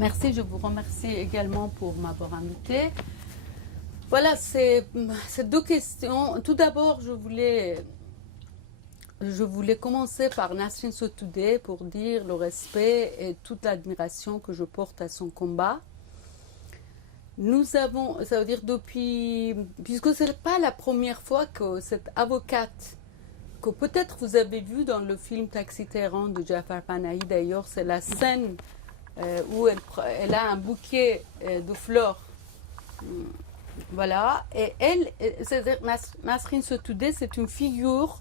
Merci, je vous remercie également pour m'avoir invité. Voilà, c'est deux questions. Tout d'abord, je voulais commencer par Nasrin Sotoudeh pour dire le respect et toute l'admiration que je porte à son combat. Nous avons, ça veut dire depuis, puisque ce n'est pas la première fois que cette avocate, que peut-être vous avez vu dans le film Taxi Téhéran de Jafar Panahi d'ailleurs, c'est la scène où elle a un bouquet de fleurs. Voilà, et elle, Nasrin Sotoudeh, c'est une figure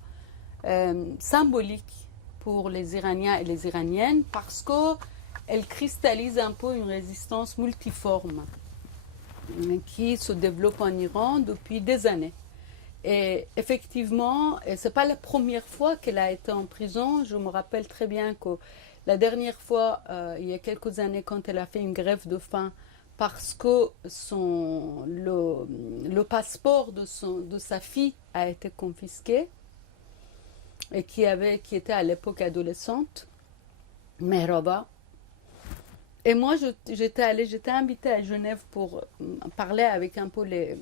symbolique pour les Iraniens et les Iraniennes parce qu'elle cristallise un peu une résistance multiforme qui se développe en Iran depuis des années. Et effectivement, ce n'est pas la première fois qu'elle a été en prison. Je me rappelle très bien que la dernière fois, il y a quelques années, quand elle a fait une grève de faim parce que le passeport de sa fille a été confisqué et qui était à l'époque adolescente, Mehraba. Et moi, j'étais invitée à Genève pour parler avec un peu les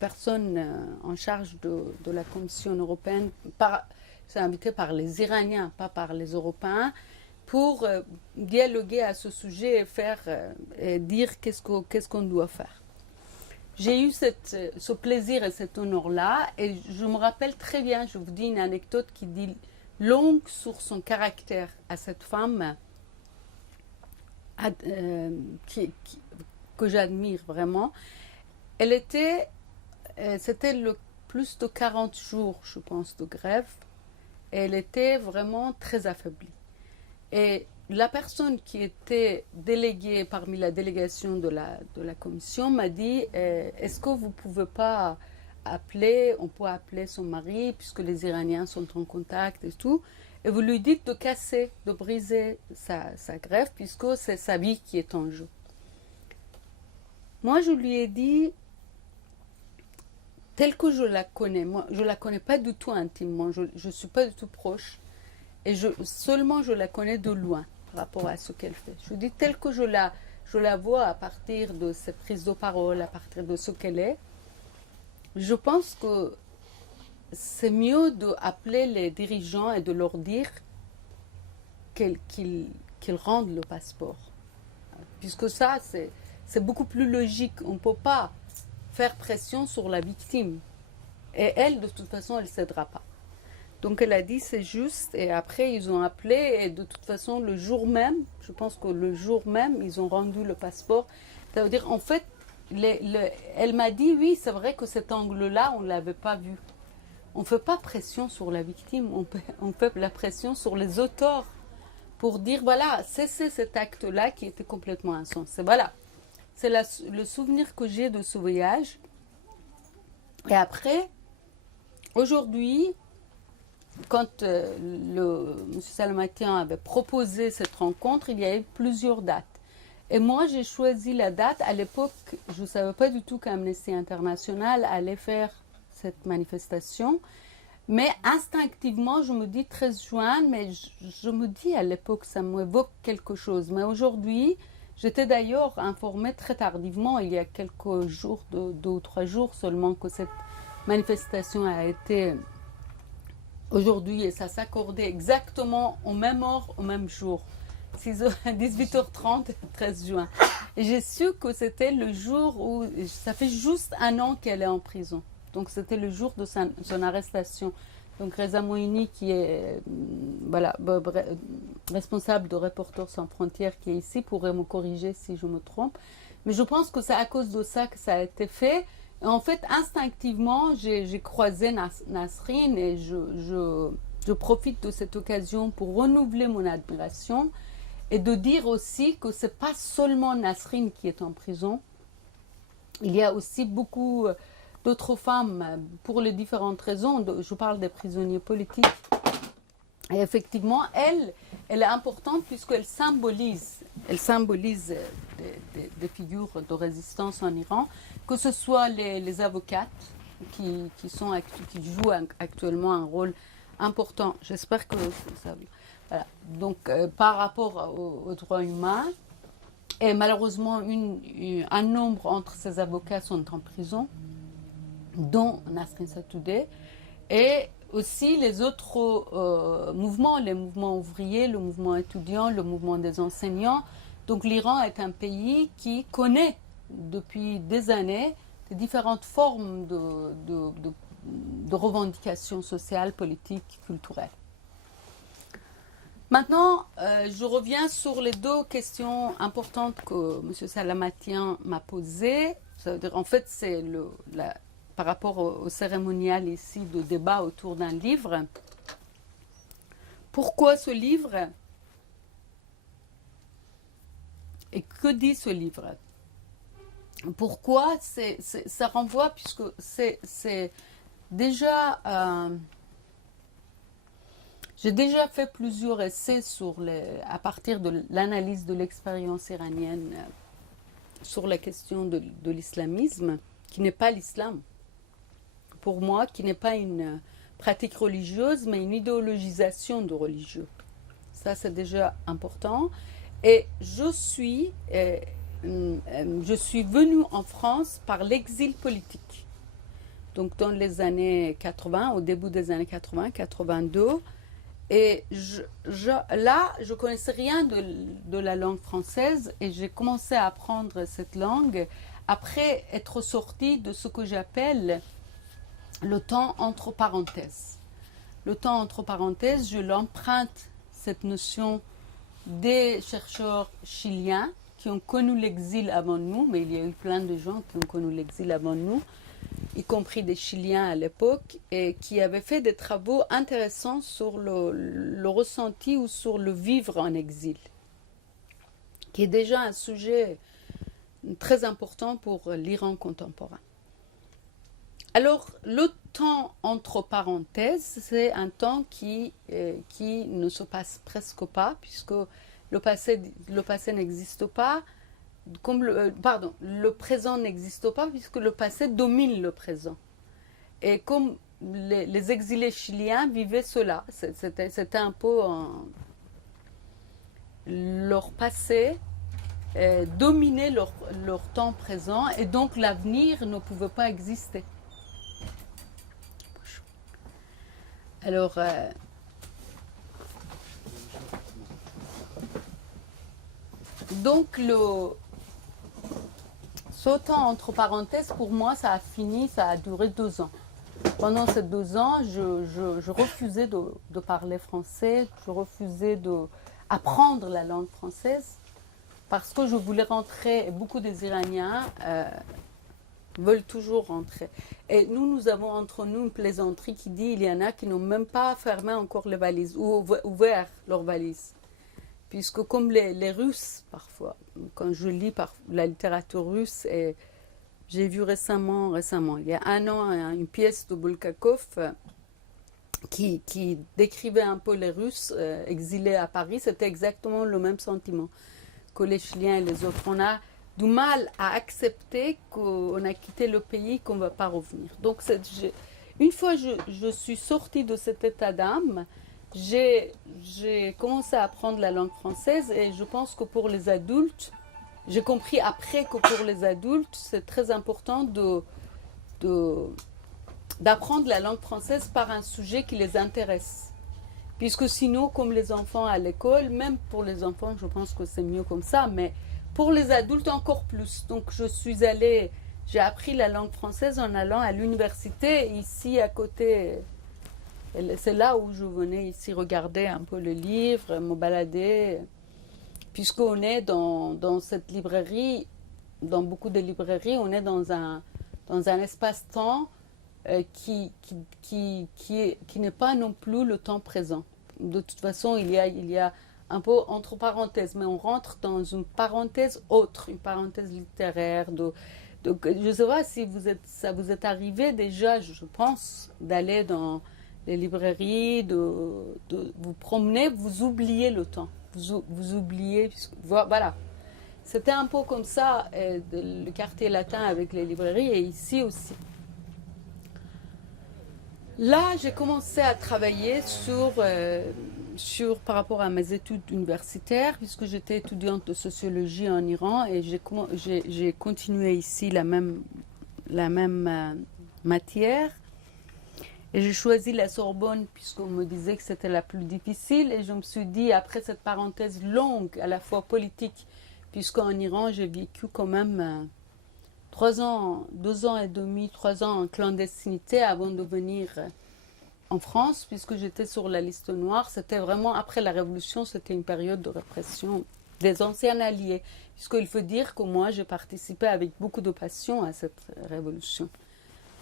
personnes en charge de la Commission européenne. J'étais invitée par les Iraniens, pas par les Européens, pour dialoguer à ce sujet et dire qu'est-ce qu'on doit faire. J'ai eu ce plaisir et cet honneur-là, et je me rappelle très bien, je vous dis une anecdote qui dit longue sur son caractère à cette femme que j'admire vraiment. C'était plus de 40 jours, je pense, de grève, et elle était vraiment très affaiblie. Et la personne qui était déléguée parmi la délégation de la commission m'a dit est-ce que vous ne pouvez pas on peut appeler son mari, puisque les Iraniens sont en contact et tout, et vous lui dites de briser sa grève, puisque c'est sa vie qui est en jeu. Moi, je lui ai dit, telle que je la connais, moi, je ne la connais pas du tout intimement, je ne suis pas du tout proche, et seulement je la connais de loin par rapport à ce qu'elle fait. Je dis, telle que je la vois à partir de ses prises de parole, à partir de ce qu'elle est, je pense que c'est mieux d'appeler les dirigeants et de leur dire qu'ils rendent le passeport. Puisque ça, c'est beaucoup plus logique. On ne peut pas faire pression sur la victime. Et elle, de toute façon, elle ne cédera pas. Donc elle a dit c'est juste, et après ils ont appelé, et de toute façon le jour même, je pense que le jour même, ils ont rendu le passeport. Ça veut dire, en fait, elle m'a dit oui, c'est vrai que cet angle-là, on ne l'avait pas vu. On ne fait pas pression sur la victime, on fait la pression sur les auteurs pour dire voilà, cessez cet acte-là qui était complètement insensé. Voilà, c'est le souvenir que j'ai de ce voyage. Et après, aujourd'hui, quand M. Salmatian avait proposé cette rencontre, il y avait plusieurs dates. Et moi, j'ai choisi la date. À l'époque, je ne savais pas du tout qu'Amnesty International allait faire cette manifestation. Mais instinctivement, je me dis 13 juin, mais je me dis à l'époque, ça m'évoque quelque chose. Mais aujourd'hui, j'étais d'ailleurs informée très tardivement, il y a quelques jours, 2 ou 3 jours seulement, que cette manifestation a été aujourd'hui, et ça s'accordait exactement au même heure, au même jour, 18h30, 13 juin. Et j'ai su que c'était le jour où, ça fait juste 1 an qu'elle est en prison. Donc c'était le jour de son arrestation. Donc Reza Moini, qui est responsable de Reporters sans frontières, qui est ici, pourrait me corriger si je me trompe. Mais je pense que c'est à cause de ça que ça a été fait. Et en fait, instinctivement, j'ai croisé Nasrin, et je profite de cette occasion pour renouveler mon admiration et de dire aussi que ce n'est pas seulement Nasrin qui est en prison. Il y a aussi beaucoup d'autres femmes pour les différentes raisons. Je parle des prisonniers politiques. Et effectivement, elle est importante puisqu'elle symbolise des figures de résistance en Iran, que ce soit les avocates qui jouent actuellement un rôle important. J'espère que ça... Voilà. Donc, par rapport aux droits humains, Et malheureusement, un nombre entre ces avocats sont en prison, dont Nasrin Sotoudeh, et aussi les autres mouvements, les mouvements ouvriers, le mouvement étudiant, le mouvement des enseignants. Donc l'Iran est un pays qui connaît depuis des années des différentes formes de revendications sociales, politiques, culturelles. Maintenant, je reviens sur les deux questions importantes que M. Salamatian m'a posées. En fait, c'est par rapport au cérémonial ici de débat autour d'un livre. Pourquoi ce livre? Et que dit ce livre? Pourquoi? Ça renvoie, puisque c'est déjà... j'ai déjà fait plusieurs essais à partir de l'analyse de l'expérience iranienne sur la question de l'islamisme, qui n'est pas l'islam. Pour moi, qui n'est pas une pratique religieuse, mais une idéologisation de religieux. Ça, c'est déjà important. Et je suis venue en France par l'exil politique. Donc, dans les années 80, au début des années 80, 82, et là, je ne connaissais rien de la langue française et j'ai commencé à apprendre cette langue après être sortie de ce que j'appelle le temps entre parenthèses. Le temps entre parenthèses, je l'emprunte, cette notion, des chercheurs chiliens qui ont connu l'exil avant nous, mais il y a eu plein de gens qui ont connu l'exil avant nous, y compris des Chiliens à l'époque, et qui avaient fait des travaux intéressants sur le ressenti ou sur le vivre en exil, qui est déjà un sujet très important pour l'Iran contemporain. Alors, le temps entre parenthèses, c'est un temps qui ne se passe presque pas, puisque le passé n'existe pas, le présent n'existe pas puisque le passé domine le présent. Et comme les exilés chiliens vivaient cela, c'était un peu leur passé dominait leur temps présent et donc l'avenir ne pouvait pas exister. Alors, donc ce temps entre parenthèses, pour moi, ça a duré 2 ans. Pendant ces 2 ans, je refusais de parler français, je refusais d'apprendre la langue française parce que je voulais rentrer, et beaucoup des Iraniens veulent toujours rentrer. Et nous avons entre nous une plaisanterie qui dit il y en a qui n'ont même pas fermé encore les valises ou ouvert leurs valises. Puisque comme les Russes, parfois, quand je lis la littérature russe, et j'ai vu récemment, il y a 1 an, une pièce de Bulgakov qui décrivait un peu les Russes exilés à Paris, c'était exactement le même sentiment que les Chiliens et les autres. On a du mal à accepter qu'on a quitté le pays, qu'on ne va pas revenir. Donc, une fois je suis sortie de cet état d'âme, j'ai commencé à apprendre la langue française et je pense que pour les adultes, j'ai compris après que pour les adultes, c'est très important d'apprendre la langue française par un sujet qui les intéresse. Puisque sinon, comme les enfants à l'école, même pour les enfants, je pense que c'est mieux comme ça, mais pour les adultes encore plus. Donc j'ai appris la langue française en allant à l'université ici à côté. C'est là où je venais ici regarder un peu le livre, me balader, puisqu'on est dans cette librairie, dans beaucoup de librairies, on est dans un espace-temps qui n'est pas non plus le temps présent. De toute façon, il y a un peu entre parenthèses, mais on rentre dans une parenthèse autre, une parenthèse littéraire. Je ne sais pas si ça vous est arrivé déjà, je pense, d'aller dans les librairies, de vous promener, vous oubliez le temps. Vous oubliez, voilà. C'était un peu comme ça, le quartier latin avec les librairies, et ici aussi. Là, j'ai commencé à travailler sur par rapport à mes études universitaires, puisque j'étais étudiante de sociologie en Iran et j'ai continué ici la même matière. Et j'ai choisi la Sorbonne puisqu'on me disait que c'était la plus difficile. Et je me suis dit, après cette parenthèse longue, à la fois politique, puisqu'en Iran, j'ai vécu quand même 3 ans, 2 ans et demi, 3 ans en clandestinité avant de venir en France, puisque j'étais sur la liste noire. C'était vraiment, après la Révolution, c'était une période de répression des anciens alliés. Puisqu'il faut dire que moi, j'ai participé avec beaucoup de passion à cette révolution.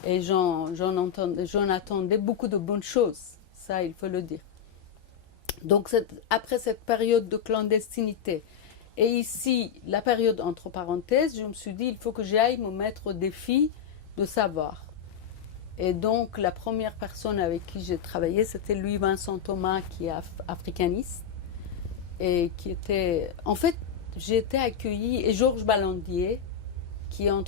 Et j'en attendais beaucoup de bonnes choses. Ça, il faut le dire. Donc, après cette période de clandestinité, et ici, la période entre parenthèses, je me suis dit, il faut que j'aille me mettre au défi de savoir. Et donc, la première personne avec qui j'ai travaillé, c'était Louis-Vincent Thomas, qui est africaniste, et qui était... En fait, j'ai été accueillie, et Georges Ballandier, qui a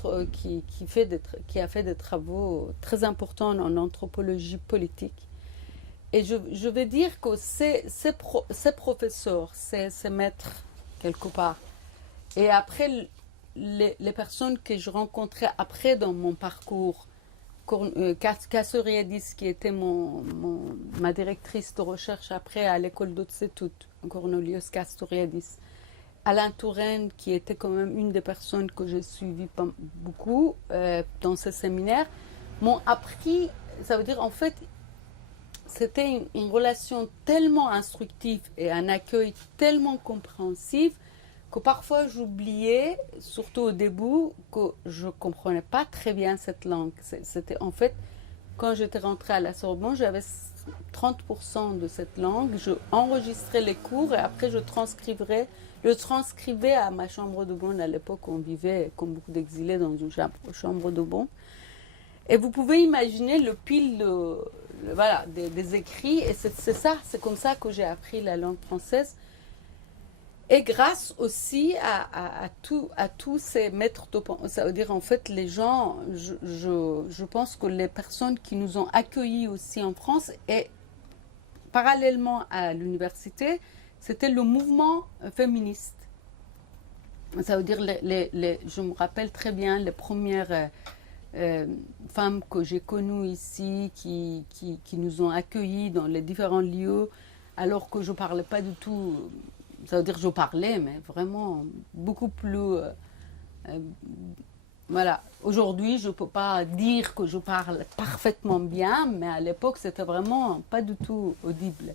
fait des travaux très importants en anthropologie politique. Et je vais dire que ces professeurs, ces maîtres, quelque part, et après, les personnes que je rencontrais après dans mon parcours, Kassuriadis, qui était ma directrice de recherche après à l'école d'Otsetut, Cornelius Kassuriadis, Alain Touraine, qui était quand même une des personnes que j'ai suivies beaucoup dans ce séminaire, m'ont appris, ça veut dire en fait, c'était une relation tellement instructive et un accueil tellement compréhensif que parfois j'oubliais, surtout au début, que je ne comprenais pas très bien cette langue. C'était en fait, quand j'étais rentrée à la Sorbonne, j'avais 30% de cette langue. Je enregistrais les cours et après je transcrivais à ma chambre de bonne. À l'époque, on vivait comme beaucoup d'exilés dans une chambre de bonne. Et vous pouvez imaginer le pile des écrits. Et c'est comme ça que j'ai appris la langue française. Et grâce aussi à tous ces maîtres de pensée, ça veut dire en fait les gens, je pense que les personnes qui nous ont accueillis aussi en France et parallèlement à l'université, c'était le mouvement féministe. Ça veut dire, je me rappelle très bien les premières femmes que j'ai connues ici qui nous ont accueillis dans les différents lieux alors que je ne parlais pas du tout. Ça veut dire que je parlais, mais vraiment beaucoup plus... voilà. Aujourd'hui, je ne peux pas dire que je parle parfaitement bien, mais à l'époque, c'était vraiment pas du tout audible.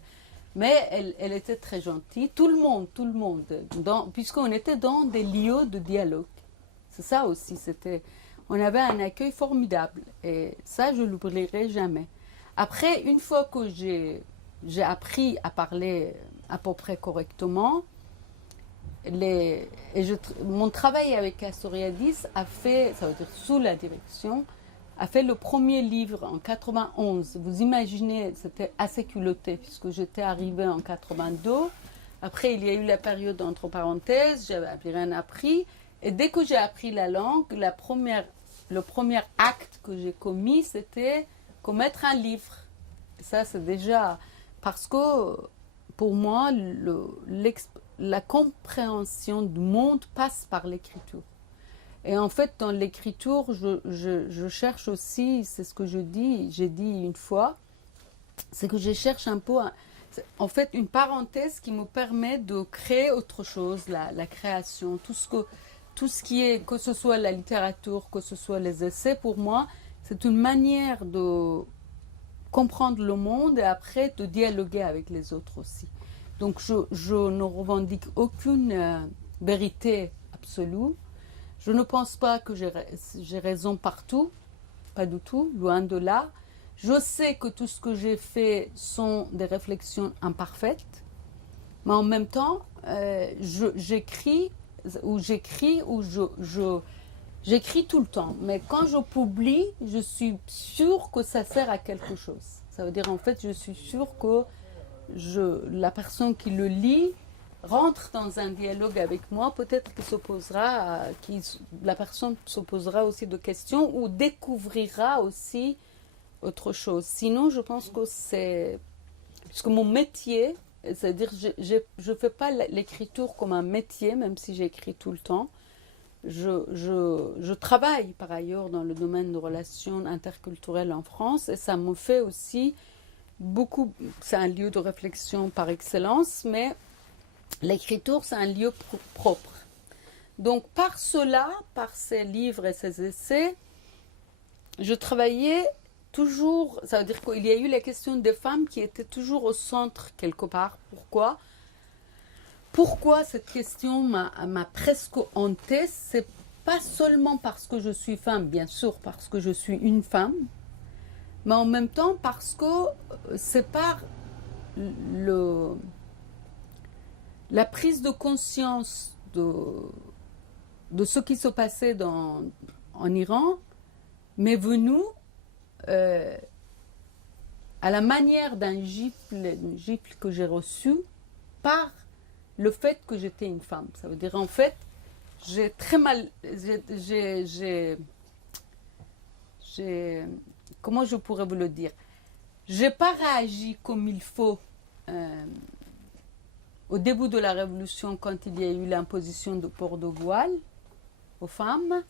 Mais elle était très gentille. Tout le monde, puisqu'on était dans des lieux de dialogue. C'est ça aussi, on avait un accueil formidable. Et ça, je ne l'oublierai jamais. Après, une fois que j'ai appris à parler à peu près correctement, mon travail avec Kassuriadis a fait, ça veut dire sous la direction, a fait le premier livre en 91. Vous imaginez, c'était assez culotté puisque j'étais arrivée en 82. Après, il y a eu la période entre parenthèses, j'avais rien appris. Et dès que j'ai appris la langue, le premier acte que j'ai commis, c'était commettre un livre. Et ça, c'est déjà parce que pour moi, la compréhension du monde passe par l'écriture. Et en fait, dans l'écriture, je cherche aussi, c'est ce que j'ai dit une fois, c'est que je cherche un peu, en fait, une parenthèse qui me permet de créer autre chose, la création, tout ce qui est, que ce soit la littérature, que ce soit les essais, pour moi, c'est une manière de comprendre le monde et après de dialoguer avec les autres aussi. Donc je ne revendique aucune vérité absolue. Je ne pense pas que j'ai raison partout, pas du tout, loin de là. Je sais que tout ce que j'ai fait sont des réflexions imparfaites, mais en même temps, j'écris tout le temps. Mais quand je publie, je suis sûre que ça sert à quelque chose. Ça veut dire, en fait, je suis sûre que la personne qui le lit rentre dans un dialogue avec moi, peut-être la personne se posera aussi de questions ou découvrira aussi autre chose. Sinon, je pense que puisque mon métier, C'est-à-dire, je fais pas l'écriture comme un métier, même si j'écris tout le temps. Je travaille par ailleurs dans le domaine de relations interculturelles en France et ça me fait aussi beaucoup, c'est un lieu de réflexion par excellence, mais l'écriture c'est un lieu propre. Donc par cela, par ces livres et ces essais, je travaillais toujours, ça veut dire qu'il y a eu la question des femmes qui étaient toujours au centre quelque part. Pourquoi cette question m'a presque hantée? C'est pas seulement parce que je suis femme, bien sûr, parce que je suis une femme, mais en même temps parce que c'est par la prise de conscience de ce qui se passait en Iran m'est venue à la manière d'un gifle que j'ai reçu par le fait que j'étais une femme. Ça veut dire en fait, j'ai très mal, comment je pourrais vous le dire? J'ai pas réagi comme il faut au début de la Révolution quand il y a eu l'imposition de port de voile aux femmes.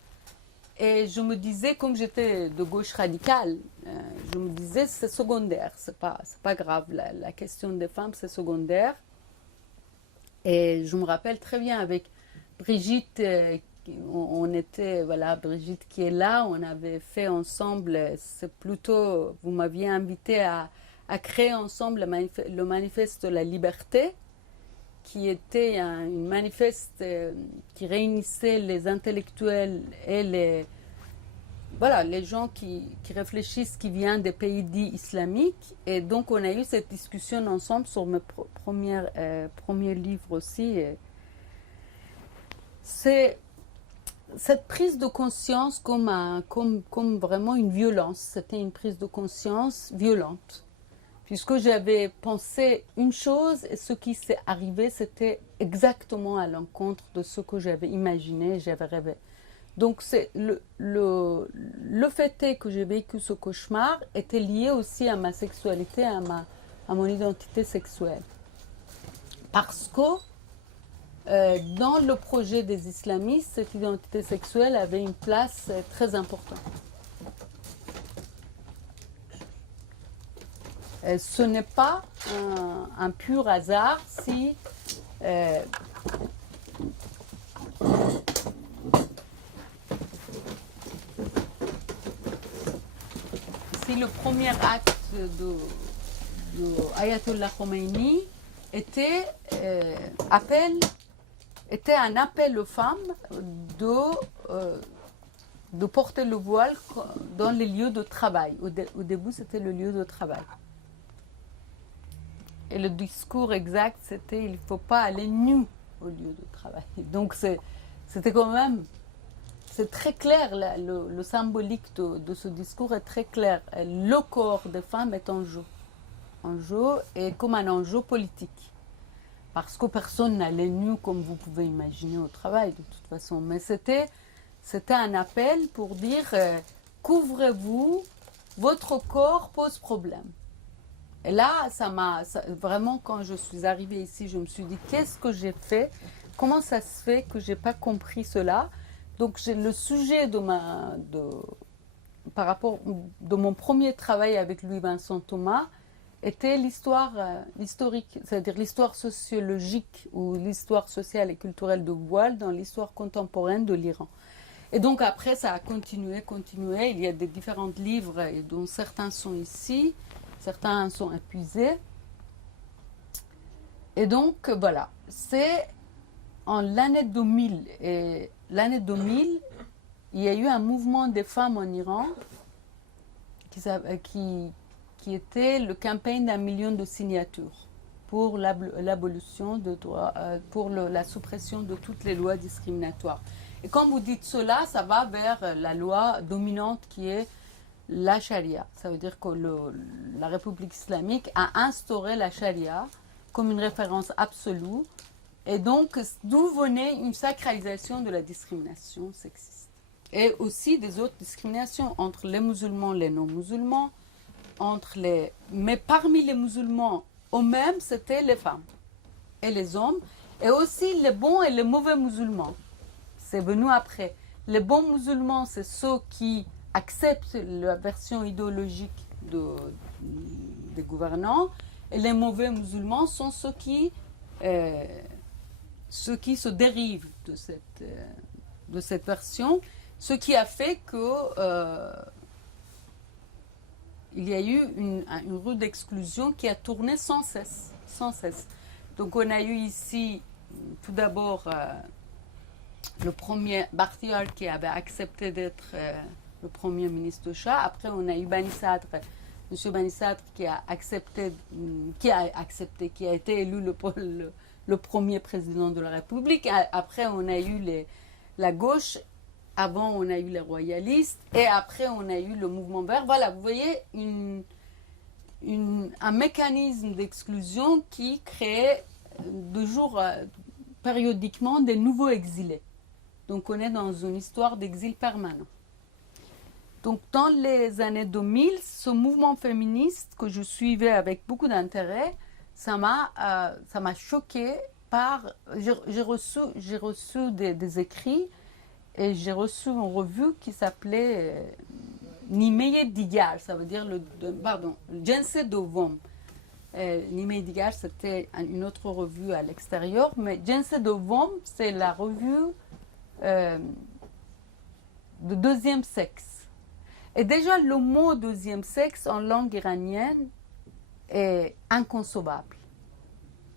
Et je me disais, comme j'étais de gauche radicale, je me disais c'est secondaire, c'est pas grave, la question des femmes c'est secondaire. Et je me rappelle très bien avec Brigitte, on était, voilà, Brigitte qui est là, on avait fait ensemble, c'est plutôt, vous m'aviez invité à créer ensemble le manifeste de la liberté, qui était une manifeste qui réunissait les intellectuels et les gens qui réfléchissent, qui viennent des pays dits islamiques. Et donc on a eu cette discussion ensemble sur mes premiers livres aussi. C'est cette prise de conscience comme vraiment une violence. C'était une prise de conscience violente. Puisque j'avais pensé une chose et ce qui s'est arrivé, c'était exactement à l'encontre de ce que j'avais imaginé et j'avais rêvé. Donc le fait est que j'ai vécu ce cauchemar était lié aussi à ma sexualité, à mon identité sexuelle. Parce que dans le projet des islamistes, cette identité sexuelle avait une place très importante. Ce n'est pas un pur hasard si le premier acte de Ayatollah Khomeini était un appel aux femmes de porter le voile dans les lieux de travail. Au début, c'était le lieu de travail. Et le discours exact, c'était il ne faut pas aller nu au lieu de travail. Donc c'était quand même, c'est très clair, le symbolique de ce discours est très clair. Le corps des femmes est en jeu et comme un enjeu politique. Parce que personne n'allait nu comme vous pouvez imaginer au travail de toute façon. Mais c'était un appel pour dire couvrez-vous, votre corps pose problème. Et là, vraiment, quand je suis arrivée ici, je me suis dit, qu'est-ce que j'ai fait? Comment ça se fait que je n'ai pas compris cela? Donc, le sujet par rapport de mon premier travail avec Louis-Vincent Thomas était l'histoire historique, c'est-à-dire l'histoire sociologique ou l'histoire sociale et culturelle de voile dans l'histoire contemporaine de l'Iran. Et donc après, ça a continué. Il y a des différents livres, dont certains sont ici. Certains sont épuisés. Et donc, voilà. C'est en l'année 2000. Et l'année 2000, il y a eu un mouvement des femmes en Iran qui était le campagne d'1 million de signatures pour l'abolition de droits, pour la suppression de toutes les lois discriminatoires. Et quand vous dites cela, ça va vers la loi dominante qui est la charia. Ça veut dire que la République islamique a instauré la charia comme une référence absolue et donc d'où venait une sacralisation de la discrimination sexiste. Et aussi des autres discriminations entre les musulmans et les non-musulmans, mais parmi les musulmans, eux-mêmes, c'était les femmes et les hommes, et aussi les bons et les mauvais musulmans. C'est venu après. Les bons musulmans, c'est ceux qui acceptent la version idéologique des gouvernants, et les mauvais musulmans sont ceux qui se dérivent de cette version, ce qui a fait que il y a eu une roue d'exclusion qui a tourné sans cesse, sans cesse. Donc on a eu ici tout d'abord le premier Bakhtiar qui avait accepté d'être le premier ministre de Shah. Après on a eu Bani Sadr, M. Bani Sadr qui a été élu le premier président de la République. Après on a eu la gauche. Avant, on a eu les royalistes et après, on a eu le mouvement vert. Voilà, vous voyez un mécanisme d'exclusion qui crée périodiquement des nouveaux exilés. Donc, on est dans une histoire d'exil permanent. Donc, dans les années 2000, ce mouvement féministe que je suivais avec beaucoup d'intérêt, ça m'a choqué j'ai reçu des écrits. Et j'ai reçu une revue qui s'appelait Nimeye Digar, ça veut dire Jense Dovom. Nimeye Digar, c'était une autre revue à l'extérieur, mais Jense Dovom, c'est la revue de deuxième sexe. Et déjà, le mot deuxième sexe en langue iranienne est inconcevable.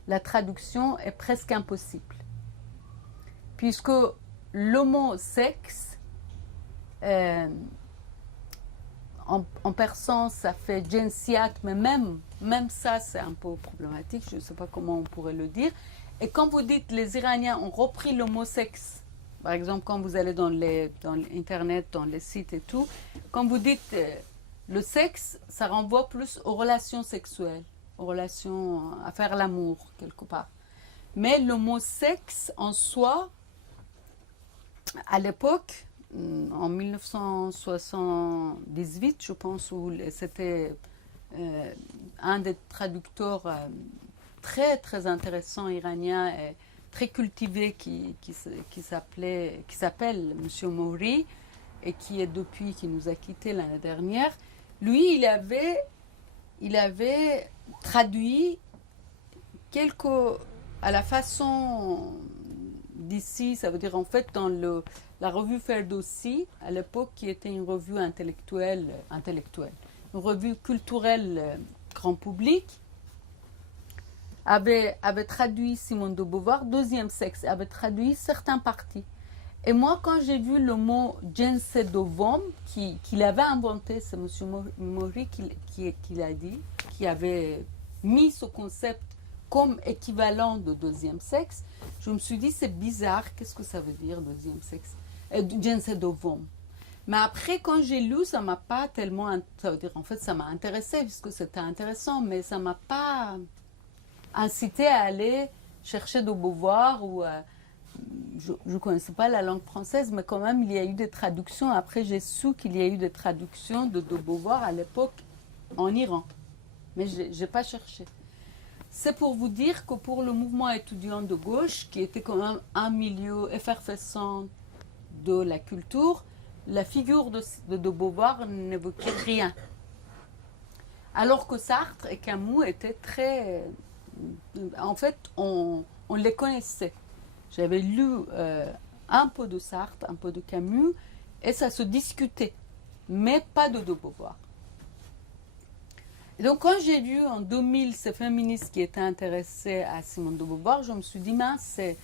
La traduction est presque impossible. Puisque le mot sexe, en persan, ça fait jinsiat, mais même ça, c'est un peu problématique. Je ne sais pas comment on pourrait le dire. Et quand vous dites les Iraniens ont repris le mot sexe, par exemple, quand vous allez dans l'Internet, dans les sites et tout, quand vous dites le sexe, ça renvoie plus aux relations sexuelles, aux relations à faire l'amour, quelque part. Mais le mot sexe en soi, à l'époque, en 1978, je pense, où c'était un des traducteurs très très intéressants iraniens et très cultivé qui s'appelle M. Mouri et qui nous a quittés l'année dernière. Lui, il avait traduit à la façon d'ici, ça veut dire en fait dans la revue Ferdowsi, à l'époque qui était une revue intellectuelle, une revue culturelle grand public, avait traduit Simone de Beauvoir, deuxième sexe, avait traduit certains parties. Et moi, quand j'ai vu le mot Jense Dovom, qu'il avait inventé, c'est M. Mori qui l'a dit, qui avait mis ce concept comme équivalent de deuxième sexe, je me suis dit, c'est bizarre, qu'est-ce que ça veut dire, deuxième sexe, Jense Dovom. Mais après, quand j'ai lu, ça m'a pas tellement, ça veut dire, en fait, ça m'a intéressé, puisque c'était intéressant, mais ça m'a pas incité à aller chercher de Beauvoir ou je ne connaissais pas la langue française, mais quand même, il y a eu des traductions. Après, j'ai su qu'il y a eu des traductions de Beauvoir à l'époque en Iran. Mais je n'ai pas cherché. C'est pour vous dire que pour le mouvement étudiant de gauche, qui était quand même un milieu effervescent de la culture, la figure de Beauvoir n'évoquait rien. Alors que Sartre et Camus étaient très... En fait, on les connaissait. J'avais lu un peu de Sartre, un peu de Camus, et ça se discutait, mais pas de Beauvoir. Et donc, quand j'ai lu en 2000 ces féministes qui étaient intéressées à Simone de Beauvoir, je me suis dit, mince, c'est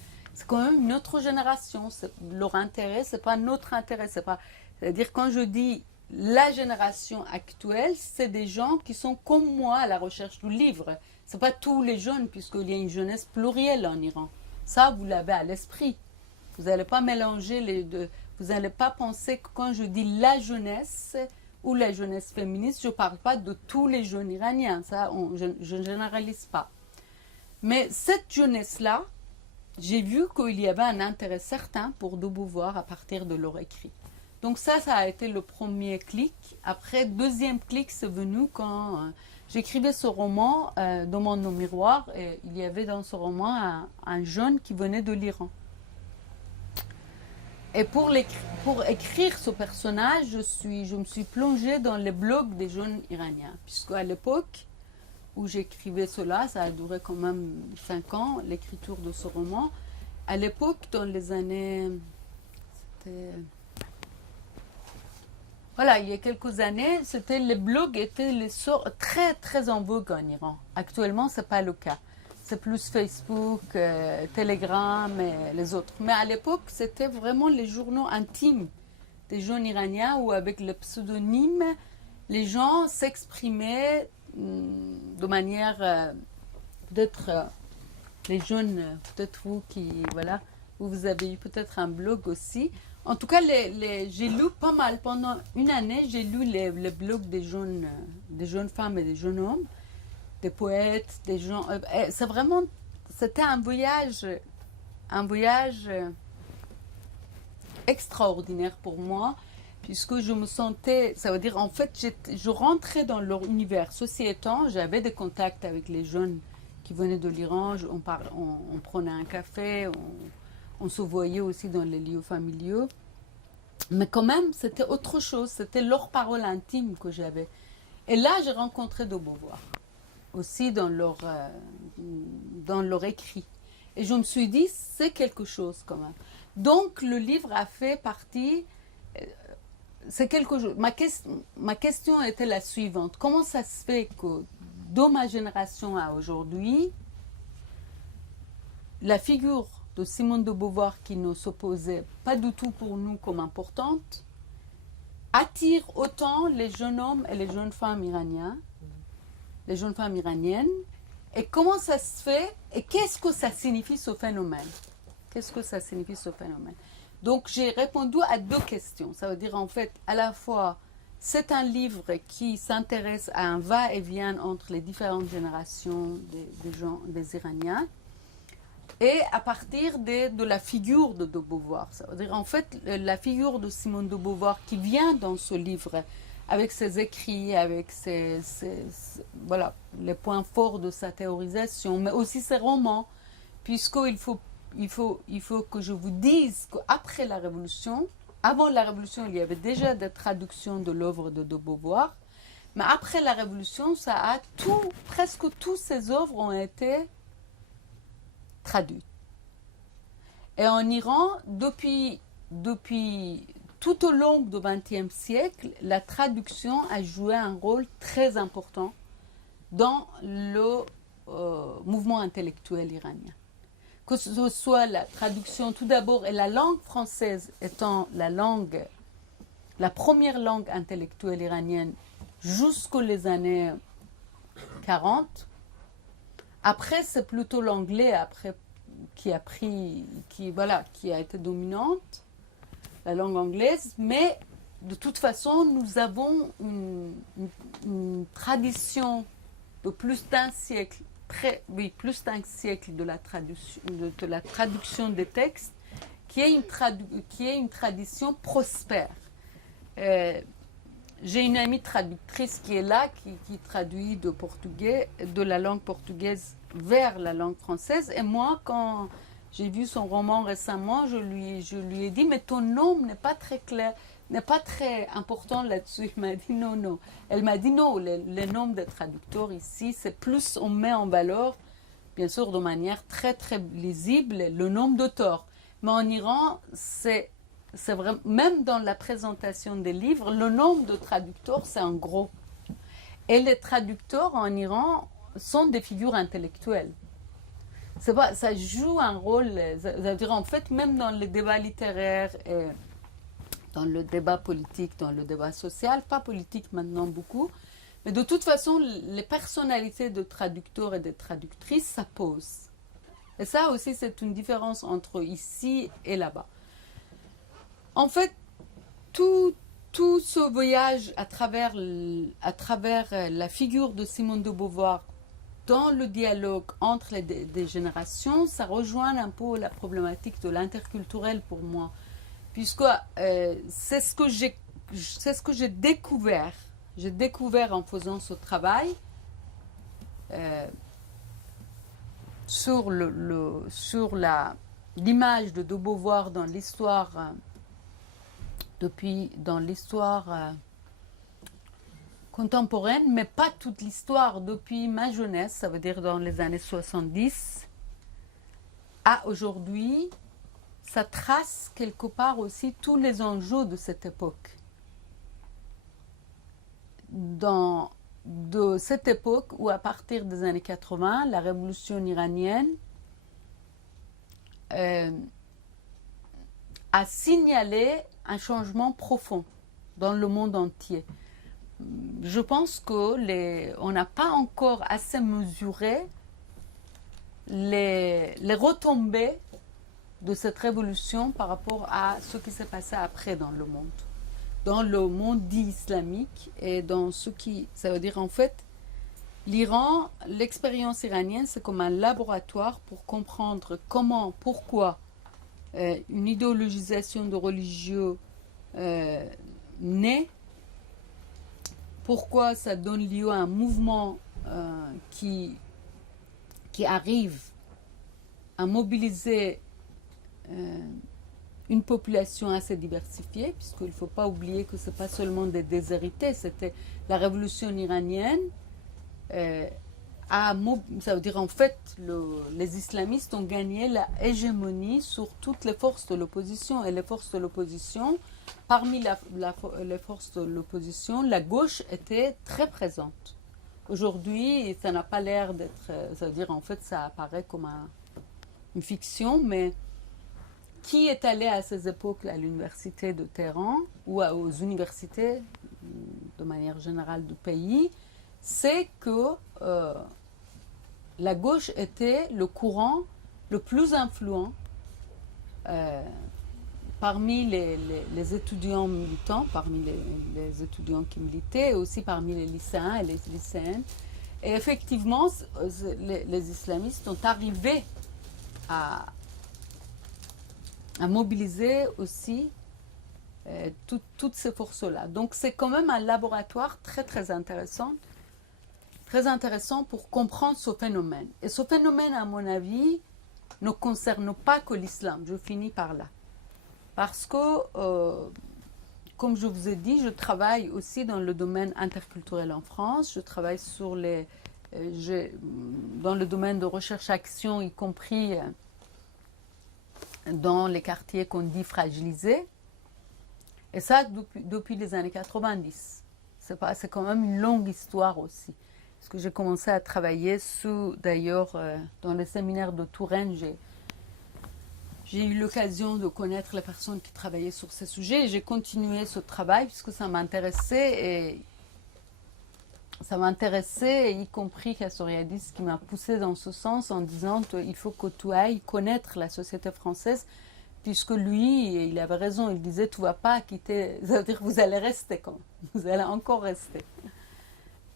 quand même une autre génération. Leur intérêt, c'est pas notre intérêt. C'est-à-dire, quand je dis la génération actuelle, c'est des gens qui sont comme moi à la recherche du livre. Ce n'est pas tous les jeunes, puisqu'il y a une jeunesse plurielle en Iran. Ça, vous l'avez à l'esprit. Vous n'allez pas mélanger les deux. Vous n'allez pas penser que quand je dis la jeunesse ou la jeunesse féministe, je ne parle pas de tous les jeunes iraniens. Ça, je ne généralise pas. Mais cette jeunesse-là, j'ai vu qu'il y avait un intérêt certain pour de Beauvoir à partir de leur écrit. Donc ça a été le premier clic. Après, deuxième clic, c'est venu quand j'écrivais ce roman dans mon miroir et il y avait dans ce roman un jeune qui venait de l'Iran. Et pour écrire ce personnage, je me suis plongée dans les blogs des jeunes iraniens, puisque à l'époque où j'écrivais cela, ça a duré quand même 5 ans, l'écriture de ce roman. À l'époque, dans les années... Voilà, il y a quelques années, les blogs étaient très très en vogue en Iran. Actuellement, ce n'est pas le cas. C'est plus Facebook, Telegram et les autres. Mais à l'époque, c'était vraiment les journaux intimes des jeunes iraniens où avec le pseudonyme, les gens s'exprimaient de manière peut-être les jeunes, peut-être vous qui, voilà, vous avez eu peut-être un blog aussi. En tout cas, j'ai lu pas mal. Pendant une année, j'ai lu les blogs des jeunes femmes et des jeunes hommes, des poètes, des gens. C'est vraiment, c'était un voyage extraordinaire pour moi, puisque je me sentais, ça veut dire en fait, je rentrais dans leur univers. Ceci étant, j'avais des contacts avec les jeunes qui venaient de l'Iran, on prenait un café, on se voyait aussi dans les lieux familiaux. Mais quand même, c'était autre chose, c'était leur parole intime que j'avais. Et là, j'ai rencontré de Beauvoir, aussi dans leur écrit. Et je me suis dit, c'est quelque chose quand même. Donc, le livre a fait partie... c'est quelque chose. Ma question était la suivante. Comment ça se fait que, de ma génération à aujourd'hui, la figure de Simone de Beauvoir, qui ne s'opposait pas du tout pour nous comme importante, attire autant les jeunes hommes et les jeunes femmes iraniens, les jeunes femmes iraniennes, et comment ça se fait, et qu'est-ce que ça signifie ce phénomène? Qu'est-ce que ça signifie ce phénomène? Donc j'ai répondu à 2 questions. Ça veut dire en fait, à la fois, c'est un livre qui s'intéresse à un va-et-vient entre les différentes générations des Iraniens, et à partir de la figure de Beauvoir. Ça veut dire en fait la figure de Simone de Beauvoir qui vient dans ce livre avec ses écrits, avec voilà, les points forts de sa théorisation, mais aussi ses romans, puisqu'il faut que je vous dise qu'après la Révolution, avant la Révolution, il y avait déjà des traductions de l'œuvre de Beauvoir, mais après la Révolution, presque toutes ces œuvres ont été traduites. Et en Iran, depuis tout au long du XXe siècle, la traduction a joué un rôle très important dans le mouvement intellectuel iranien. Que ce soit la traduction, tout d'abord, et la langue française étant la première langue intellectuelle iranienne jusqu'aux années 40. Après, c'est plutôt l'anglais qui a été dominante, la langue anglaise, mais de toute façon, nous avons une tradition de plus d'un siècle, de la traduction des textes, qui est une tradition prospère. J'ai une amie traductrice qui est là, qui traduit de la langue portugaise vers la langue française. Et moi, quand j'ai vu son roman récemment, je lui ai dit, mais ton nom n'est pas très clair, n'est pas très important là-dessus. Il m'a dit non. Elle m'a dit non, le nombre de traducteurs ici, c'est plus, on met en valeur, bien sûr de manière très très lisible, le nombre d'auteurs. Mais en Iran, c'est vrai, même dans la présentation des livres, le nombre de traducteurs, c'est en gros. Et les traducteurs en Iran sont des figures intellectuelles. Ça joue un rôle, c'est-à-dire en fait, même dans le débat littéraire et dans le débat politique, dans le débat social, pas politique maintenant beaucoup, mais de toute façon, les personnalités de traducteurs et de traductrices, ça pose. Et ça aussi, c'est une différence entre ici et là-bas. En fait, tout ce voyage à travers la figure de Simone de Beauvoir dans le dialogue entre des générations, ça rejoint un peu la problématique de l'interculturel pour moi, puisque c'est ce que j'ai découvert. J'ai découvert en faisant ce travail euh, sur l'image de Beauvoir dans l'histoire, dans l'histoire contemporaine, mais pas toute l'histoire depuis ma jeunesse, ça veut dire dans les années 70 à aujourd'hui, ça trace quelque part aussi tous les enjeux de cette époque. De cette époque où à partir des années 80, la révolution iranienne a signalé un changement profond dans le monde entier. Je pense qu'on n'a pas encore assez mesuré les retombées de cette révolution par rapport à ce qui s'est passé après dans le monde dit islamique et dans ce qui, ça veut dire en fait, l'Iran, l'expérience iranienne, c'est comme un laboratoire pour comprendre comment, pourquoi une idéologisation de religieux naît, pourquoi ça donne lieu à un mouvement qui arrive à mobiliser une population assez diversifiée, puisqu'il ne faut pas oublier que ce n'est pas seulement des déshérités, c'était la révolution iranienne. Ça veut dire en fait, les islamistes ont gagné la hégémonie sur toutes les forces de l'opposition. Et les forces de l'opposition, parmi les forces de l'opposition, la gauche était très présente. Aujourd'hui, ça n'a pas l'air d'être... Ça veut dire en fait, ça apparaît comme une fiction, mais qui est allé à ces époques à l'université de Téhéran ou aux universités de manière générale du pays, c'est que la gauche était le courant le plus influent parmi les étudiants militants, parmi les étudiants qui militaient, et aussi parmi les lycéens et les lycéennes. Et effectivement, les islamistes sont arrivés à mobiliser aussi toutes ces forces-là. Donc c'est quand même un laboratoire très très intéressant pour comprendre ce phénomène. Et ce phénomène, à mon avis, ne concerne pas que l'islam. Je finis par là. Parce que, comme je vous ai dit, je travaille aussi dans le domaine interculturel en France. Je travaille dans le domaine de recherche-action, y compris dans les quartiers qu'on dit fragilisés. Et ça, depuis les années 90. C'est quand même une longue histoire aussi. Parce que j'ai commencé à travailler d'ailleurs, dans le séminaire de Touraine, j'ai eu l'occasion de connaître les personnes qui travaillaient sur ces sujets et j'ai continué ce travail puisque ça m'intéressait, y compris Castoriadis qui m'a poussé dans ce sens en disant qu'il faut que tu ailles connaître la société française, puisque lui, il avait raison, il disait tu ne vas pas quitter, ça veut dire que vous allez rester quand même, vous allez encore rester.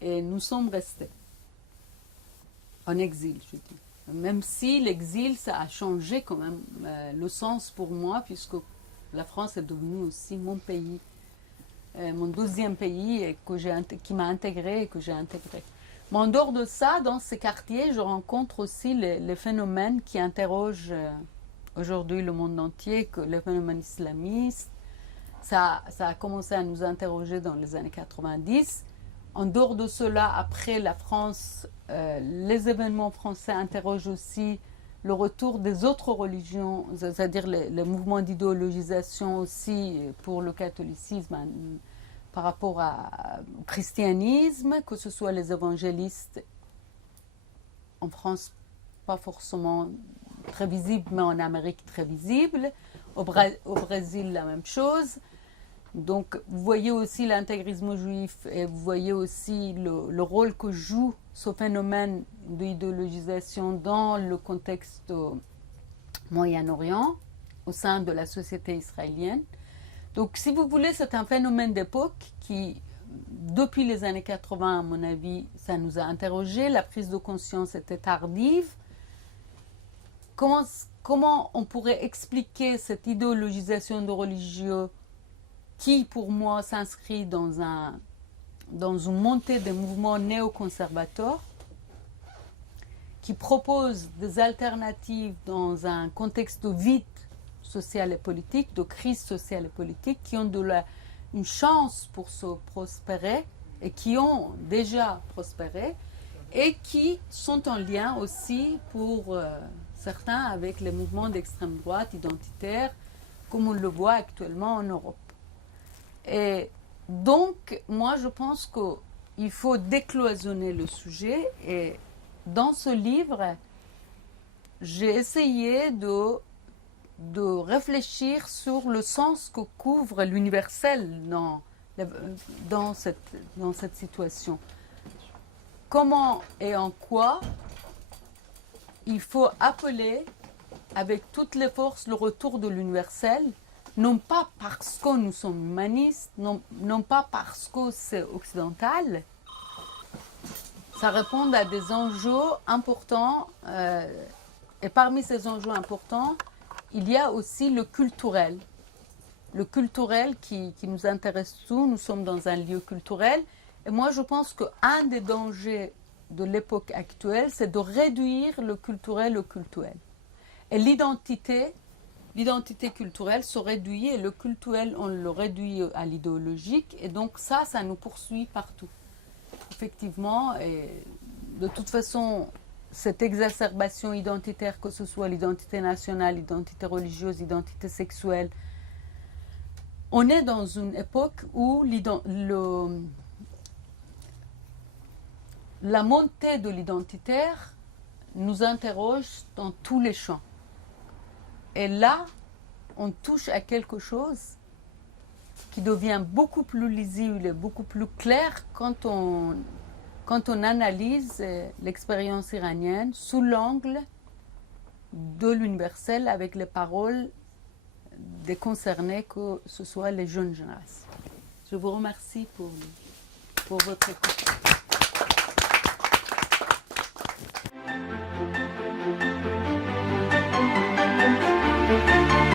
Et nous sommes restés en exil, je dis. Même si l'exil, ça a changé quand même le sens pour moi, puisque la France est devenue aussi mon pays, mon deuxième pays et qui m'a intégré et que j'ai intégré. Mais en dehors de ça, dans ces quartiers, je rencontre aussi les phénomènes qui interrogent aujourd'hui le monde entier, que les phénomènes islamistes. Ça a commencé à nous interroger dans les années 90. En dehors de cela, après la France, les événements français interrogent aussi le retour des autres religions, c'est-à-dire les mouvements d'idéologisation aussi pour le catholicisme par rapport au christianisme, que ce soit les évangélistes en France, pas forcément très visibles, mais en Amérique très visibles, au Brésil la même chose. Donc, vous voyez aussi l'intégrisme juif et vous voyez aussi le rôle que joue ce phénomène d'idéologisation dans le contexte Moyen-Orient, au sein de la société israélienne. Donc, si vous voulez, c'est un phénomène d'époque qui, depuis les années 80, à mon avis, ça nous a interrogés. La prise de conscience était tardive. Comment on pourrait expliquer cette idéologisation de religieux qui, pour moi, s'inscrit dans une montée des mouvements néoconservateurs, qui proposent des alternatives dans un contexte de vide social et politique, de crise sociale et politique, qui ont une chance pour se prospérer et qui ont déjà prospéré et qui sont en lien aussi pour certains avec les mouvements d'extrême droite identitaires, comme on le voit actuellement en Europe. Et donc, moi, je pense qu'il faut décloisonner le sujet. Et dans ce livre, j'ai essayé de réfléchir sur le sens que couvre l'universel dans cette situation. Comment et en quoi il faut appeler avec toutes les forces le retour de l'universel, non pas parce que nous sommes humanistes, non pas parce que c'est occidental. Ça répond à des enjeux importants, et parmi ces enjeux importants, il y a aussi le culturel. Le culturel qui nous intéresse tous, nous sommes dans un lieu culturel, et moi je pense qu'un des dangers de l'époque actuelle, c'est de réduire le culturel au cultuel. Et l'identité culturelle se réduit, et le culturel, on le réduit à l'idéologique, et donc ça nous poursuit partout. Effectivement, et de toute façon, cette exacerbation identitaire, que ce soit l'identité nationale, l'identité religieuse, l'identité sexuelle, on est dans une époque où la montée de l'identitaire nous interroge dans tous les champs. Et là, on touche à quelque chose qui devient beaucoup plus lisible et beaucoup plus clair quand on analyse l'expérience iranienne sous l'angle de l'universel avec les paroles des concernés, que ce soit les jeunes générations. Je vous remercie pour votre écoute.